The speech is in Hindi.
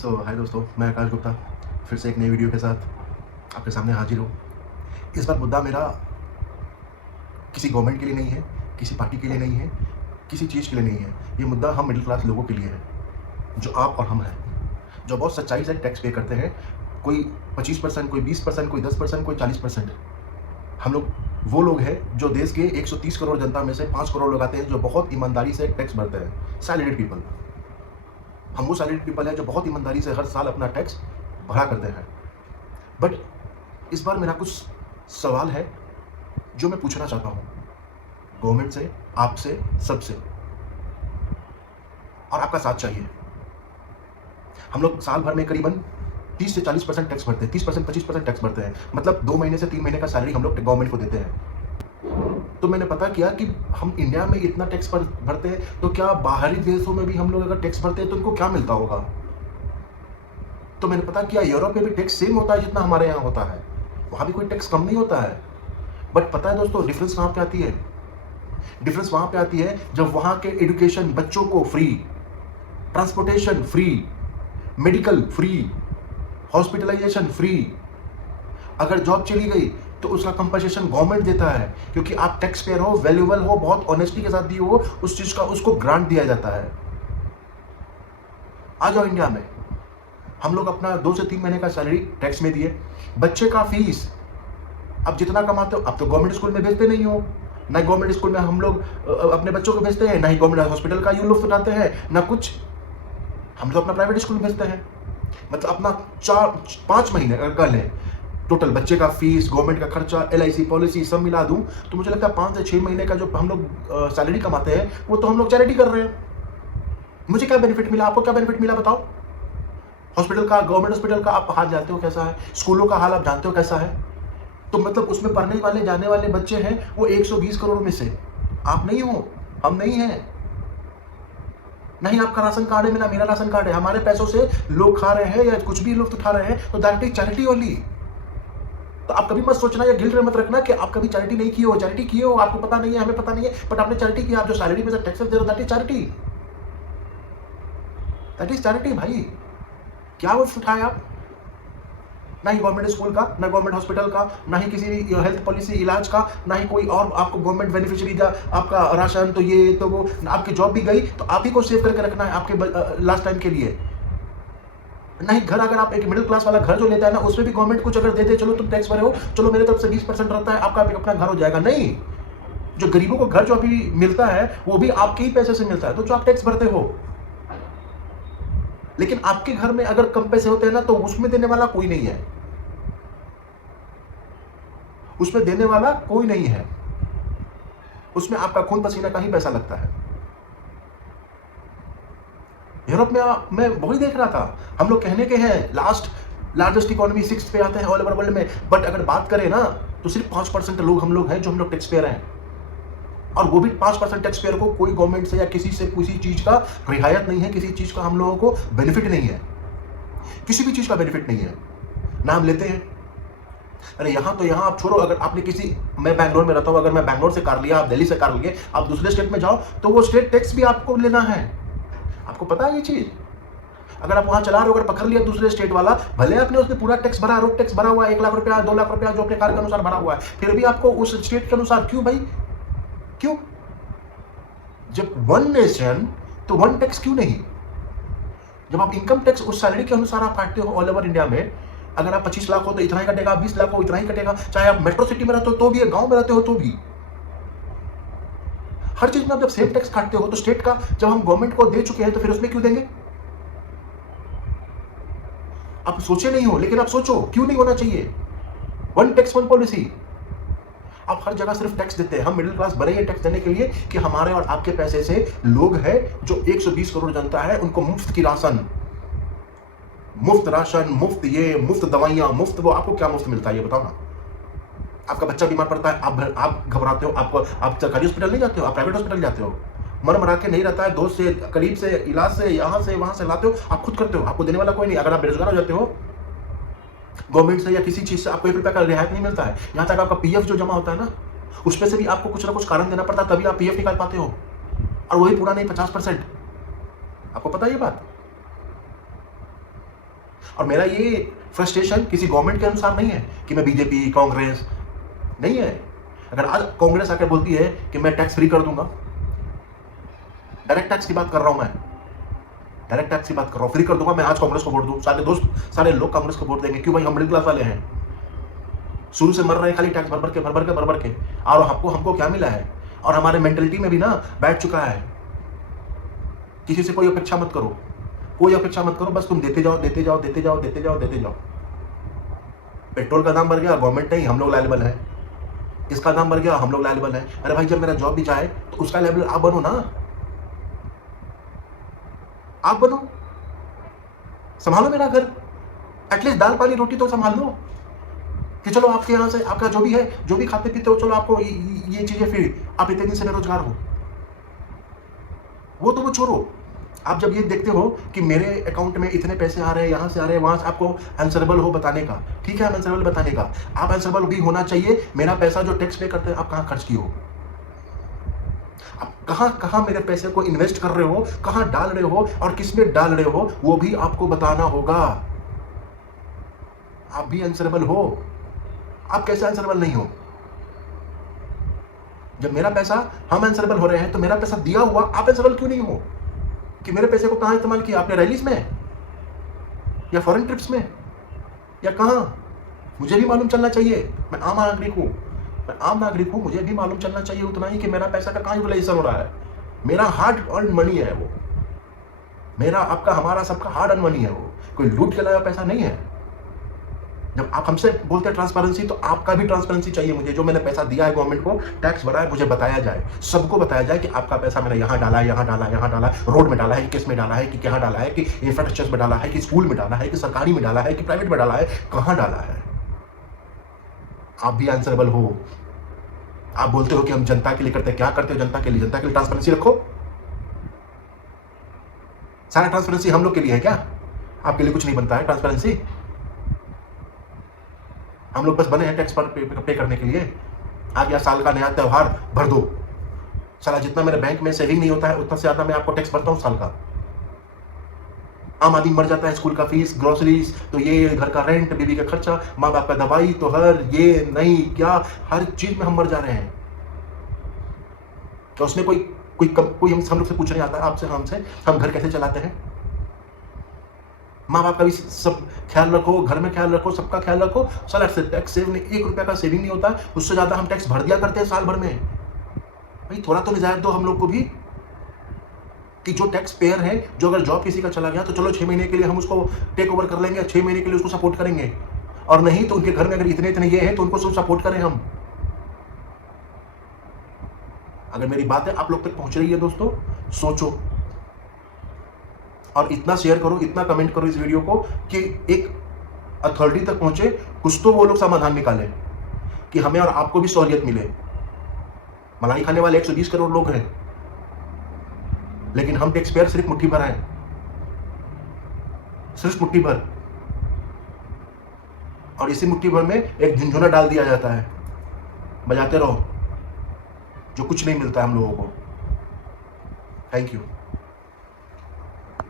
हाय दोस्तों, मैं आकाश गुप्ता फिर से एक नई वीडियो के साथ आपके सामने हाजिर हूँ। इस बार मुद्दा मेरा किसी गवर्नमेंट के लिए नहीं है, किसी पार्टी के लिए नहीं है, किसी चीज़ के लिए नहीं है। ये मुद्दा हम मिडिल क्लास लोगों के लिए है, जो आप और हम हैं, जो बहुत सच्चाई से टैक्स पे करते हैं। कोई 25%, कोई 20%, कोई 10%, कोई 40%। हम लोग वो लोग हैं जो देश के 130 करोड़ जनता में से 5 करोड़ लोग आते हैं जो बहुत ईमानदारी से टैक्स भरते हैं। Salaried people. हम वो सैलरीड पीपल हैं जो बहुत ईमानदारी से हर साल अपना टैक्स भरा करते हैं। बट इस बार मेरा कुछ सवाल है जो मैं पूछना चाहता हूँ गवर्नमेंट से, आपसे, सबसे, और आपका साथ चाहिए। हम लोग साल भर में करीबन 30 से 40% टैक्स भरते हैं, 30% 25% टैक्स भरते हैं। मतलब 2 महीने से 3 महीने का सैलरी हम लोग गवर्नमेंट को देते हैं। तो मैंने पता किया कि हम इंडिया में इतना टैक्स भरते हैं, तो क्या बाहरी देशों में भी हम लोग अगर टैक्स भरते हैं तो उनको क्या मिलता होगा। तो मैंने पता किया यूरोप में भी टैक्स सेम होता है जितना हमारे यहाँ होता है, वहाँ भी कोई टैक्स कम नहीं होता है। बट पता है दोस्तों, डिफरेंस कहाँ पे आती है? डिफरेंस वहाँ पे आती है जब वहाँ के एजुकेशन बच्चों को free, transportation free, medical free, hospitalisation free. अगर जॉब चली गई तो उसका कंपनसेशन गवर्नमेंट देता है, क्योंकि आप टैक्स पेयर हो, वैल्यूएबल हो, बहुत ऑनेस्टी के साथ दिए हो, उस चीज का उसको ग्रांट दिया जाता है। आ जाओ इंडिया में, हम लोग अपना 2 से 3 महीने का सैलरी टैक्स में दिए। बच्चे का फीस अब जितना कमाते हो, अब तो गवर्नमेंट स्कूल में भेजते नहीं हो, ना गवर्नमेंट स्कूल में हम लोग अपने बच्चों को भेजते हैं, ना ही गवर्नमेंट हॉस्पिटल का लुत्फ उठाते हैं, ना कुछ। हम तो अपना प्राइवेट स्कूल में भेजते हैं। मतलब अपना 4-5 महीने अगर कर लें, टोटल बच्चे का फीस, गवर्नमेंट का खर्चा, LIC पॉलिसी सब मिला दूं तो मुझे लगता है 5 से 6 महीने का जो हम लोग सैलरी कमाते हैं वो तो हम लोग चैरिटी कर रहे हैं। मुझे क्या बेनिफिट मिला, आपको क्या बेनिफिट मिला बताओ? हॉस्पिटल का, गवर्नमेंट हॉस्पिटल का आप हाल जानते हो कैसा है, स्कूलों का हाल आप जानते हो कैसा है। तो मतलब उसमें पढ़ने वाले जाने वाले बच्चे हैं वो 120 करोड़ में से आप नहीं हो, हम नहीं हैं। नहीं आपका राशन कार्ड है, ना मेरा राशन कार्ड है। हमारे पैसों से लोग खा रहे हैं या कुछ भी लुत्फ उठा रहे हैं, तो दैट इज चैरिटी ओनली। तो आप कभी मत सोचना या गिल्ट मत रखना कि आप कभी चैरिटी नहीं की हो। चैरिटी किए हो, आपको पता नहीं है, हमें पता नहीं है, बट आपने चैरिटी की। आप जो सैलरी में से टैक्सेस दे रहे हो, that is charity. That is charity भाई। क्या लुत्फ उठाए आप? ना ही गवर्नमेंट स्कूल का, ना गवर्नमेंट हॉस्पिटल का, ना ही किसी भी हेल्थ पॉलिसी इलाज का, ना ही कोई और आपको गवर्नमेंट बेनिफिशियरी का आपका राशन, तो ये तो वो। आपकी जॉब भी गई तो आप ही को सेव करके रखना है आपके लास्ट टाइम के लिए। नहीं घर, अगर आप एक मिडिल क्लास वाला घर जो लेता है ना, उसमें भी गवर्नमेंट कुछ अगर देते, चलो तुम टैक्स भरे हो, चलो मेरे तरफ से 20% रहता है, आपका अपना घर हो जाएगा। नहीं, जो गरीबों को घर जो अभी मिलता है वो भी आपके ही पैसे से मिलता है, तो जो आप टैक्स भरते हो। लेकिन आपके घर में अगर कम पैसे होते हैं ना, तो उसमें देने वाला कोई नहीं है, उसमें देने वाला कोई नहीं है। उसमें आपका खून पसीना का ही पैसा लगता है। यूरोप में मैं वही देख रहा था। हम लोग कहने के हैं लार्जेस्ट इकोनॉमी, 6th पे आते हैं ऑल ओवर वर्ल्ड में, बट अगर बात करें ना तो सिर्फ 5% लोग हम लोग हैं जो हम लोग टैक्स पेयर हैं। और वो भी 5% टैक्स पेयर को कोई गवर्नमेंट से या किसी से किसी चीज का रियायत नहीं है, किसी चीज का हम लोगों को बेनिफिट नहीं है, किसी भी चीज का बेनिफिट नहीं है। नाम लेते हैं, अरे यहाँ तो यहाँ आप छोड़ो, अगर आपने किसी, मैं बैंगलोर में रहता हूँ, अगर मैं बैंगलोर से कार लिया, आप दिल्ली से कार लिए, आप दूसरे स्टेट में जाओ तो वो स्टेट टैक्स भी आपको लेना है। आपको पता है ये चीज? अगर आप वहां चला रहे हो, अगर पकड़ लिया दूसरे स्टेट वाला, भले आपने उसने पूरा टैक्स भरा, रोड टैक्स भरा हुआ है, 1 लाख रुपया, 2 लाख रुपया जो अपने कार के अनुसार भरा हुआ है, फिर भी आपको उस स्टेट के अनुसार क्यों भाई? क्यों? जब वन नेशन तो वन टैक्स क्यों नहीं? जब आप इनकम टैक्स उस सैलरी के अनुसार आप काटते हो ऑल ओवर इंडिया में, अगर आप 25 लाख हो तो इतना ही कटेगा, 20 लाख हो इतना ही कटेगा, चाहे आप मेट्रो सिटी में रहते हो तो भी, गांव में रहते हो तो भी। हर चीज में आप जब सेम टैक्स काटते हो तो स्टेट का जब हम गवर्नमेंट को दे चुके हैं तो फिर उसमें क्यों देंगे? आप सोचे नहीं हो, लेकिन आप सोचो क्यों नहीं होना चाहिए? One tax one policy. आप हर जगह सिर्फ टैक्स देते हैं। हम मिडिल क्लास बने हैं टैक्स देने के लिए कि हमारे और आपके पैसे से लोग हैं जो 120 करोड़ जनता है, उनको मुफ्त की राशन, मुफ्त राशन, मुफ्त ये, मुफ्त दवाइयां, मुफ्त वो। आपको क्या मुफ्त मिलता है ये बताओ ना? आपका बच्चा बीमार पड़ता है, आप घबराते हो, आप सरकारी हॉस्पिटल नहीं जाते हो, आप प्राइवेट हॉस्पिटल जाते हो। मर मरा के नहीं रहता है, दोस्त से, करीब से, इलाज से, यहाँ से वहां से लाते हो, आप खुद करते हो, आपको देने वाला कोई नहीं। अगर आप बेरोजगार हो जाते हो, गवर्नमेंट से या किसी चीज से आपको 1 रुपया का रियायत नहीं मिलता है। यहाँ तक आपका PF जो जमा होता है ना, उसमें से भी आपको कुछ ना कुछ कारण देना पड़ता है, तभी आप PF निकाल पाते हो, और वही पूरा नहीं 50%। आपको पता है ये बात? और मेरा ये फ्रस्ट्रेशन किसी गवर्नमेंट के अनुसार नहीं है कि मैं बीजेपी कांग्रेस नहीं है। अगर आज कांग्रेस आकर बोलती है कि मैं टैक्स फ्री कर दूंगा, डायरेक्ट टैक्स की बात कर रहा हूं, मैं डायरेक्ट टैक्स की बात कर रहा हूं, फ्री कर दूंगा, मैं आज कांग्रेस को वोट दूं, सारे दोस्त सारे लोग कांग्रेस को वोट देंगे। क्यों भाई? हम मिडिल क्लास वाले हैं, शुरू से मर रहे हैं खाली टैक्स भर भर के। और हमको क्या मिला है? और हमारे मेंटेलिटी में भी ना बैठ चुका है, किसी से कोई अपेक्षा मत करो, कोई अपेक्षा मत करो, बस तुम देते जाओ देते जाओ देते जाओ देते जाओ देते जाओ। पेट्रोल का दाम बढ़ गया, गवर्नमेंट नहीं, हम लोग लायबल है। इसका दाम बढ़ गया, हम लोग लायबल है। अरे भाई, जब मेरा जॉब भी जाए तो उसका लायबल आप बनो ना, आप बनो, संभालो मेरा घर, एटलीस्ट दाल पानी रोटी तो संभाल लो कि चलो आपके यहां से आपका जो भी है, जो भी खाते पीते हो, चलो आपको ये चीजें फ्री, आप इतने दिन से बेरोजगार हो। वो तो वो छोड़ो, आप जब ये देखते हो कि मेरे अकाउंट में इतने पैसे आ रहे हैं, यहां से आ रहे हैं, वहां से, आपको आंसरेबल हो बताने का, ठीक है, आंसरेबल बताने का, आप आंसरेबल भी होना चाहिए। मेरा पैसा जो टैक्स पे करते हैं, आप कहां खर्च किए हो, आप कहां कहां मेरे पैसे को इन्वेस्ट कर रहे हो, कहां डाल रहे हो और किस में डाल रहे हो, वो भी आपको बताना होगा। आप भी आंसरेबल हो, आप कैसे आंसरेबल नहीं हो? जब मेरा पैसा, हम आंसरेबल हो रहे हैं, तो मेरा पैसा दिया हुआ आप आंसरेबल क्यों नहीं हो कि मेरे पैसे को कहां इस्तेमाल किया आपने? रैलीज में या फॉरेन ट्रिप्स में या कहां? मुझे भी मालूम चलना चाहिए, मैं आम नागरिक हूं, मैं आम नागरिक हूं, मुझे भी मालूम चलना चाहिए उतना ही कि मेरा पैसा का कहां यूटिलाइजेशन हो रहा है। मेरा हार्ड अर्न मनी है वो, मेरा आपका हमारा सबका हार्ड अर्न मनी है वो, कोई लूट के लाया पैसा नहीं है। जब आप हमसे बोलते हैं ट्रांसपेरेंसी, तो आपका भी ट्रांसपेरेंसी चाहिए मुझे। जो मैंने पैसा दिया है गवर्नमेंट को, टैक्स भरा है, मुझे बताया जाए, सबको बताया जाए कि आपका पैसा मैंने यहाँ डाला है, यहाँ डाला है, यहाँ डाला है, रोड में डाला है कि किस में डाला है, कि कहाँ डाला है, कि इंफ्रास्ट्रक्चर में डाला है, कि स्कूल में डाला है, कि सरकारी में डाला है, कि प्राइवेट में डाला है, कहाँ डाला है। आप भी आंसरेबल हो। आप बोलते हो कि हम जनता के लिए करते हैं, क्या करते हो जनता के लिए? जनता के लिए ट्रांसपेरेंसी रखो। सारा ट्रांसपेरेंसी हम लोग के लिए है क्या? आपके लिए कुछ नहीं बनता है ट्रांसपेरेंसी? हम लोग बस बने हैं टैक्स पर पे करने के लिए। आ गया साल का नया त्योहार, भर दो। साला जितना मेरे बैंक में सेविंग नहीं होता है, उतना से ज्यादा मैं आपको टैक्स भरता हूं साल का। आम आदमी मर जाता है, स्कूल का फीस, ग्रोसरीज, तो ये घर का रेंट, बीवी का खर्चा, माँ बाप का दवाई, तो हर ये नहीं क्या, हर चीज में हम मर जा रहे हैं। क्या उसमें कोई हम लोग से पूछ नहीं आता आपसे, हमसे, हम घर कैसे चलाते हैं? माँ बाप का भी सब ख्याल रखो, घर में ख्याल रखो, सबका ख्याल रखो। साला टैक्स सेव नहीं, 1 रुपया का सेविंग नहीं होता, उससे ज्यादा हम टैक्स भर दिया करते हैं साल भर में। भाई थोड़ा तो निजायत दो हम लोग को भी, कि जो टैक्स पेयर है, जो अगर जॉब किसी का चला गया तो चलो 6 महीने के लिए हम उसको टेक ओवर कर लेंगे, 6 महीने के लिए उसको सपोर्ट करेंगे, और नहीं तो उनके घर में अगर इतने इतने ये है तो उनको सब सपोर्ट करें हम। अगर मेरी बातें आप लोग तक पहुंच रही है दोस्तों, सोचो और इतना शेयर करो, इतना कमेंट करो इस वीडियो को कि एक अथॉरिटी तक पहुंचे, कुछ तो वो लोग समाधान निकालें कि हमें और आपको भी सहूलियत मिले। मलाई खाने वाले 120 करोड़ लोग हैं, लेकिन हम टैक्स पेयर सिर्फ मुट्ठी भर हैं, सिर्फ मुट्ठी भर, और इसी मुट्ठी भर में एक झुंझुना डाल दिया जाता है, बजाते रहो, जो कुछ नहीं मिलता हम लोगों को। Thank you.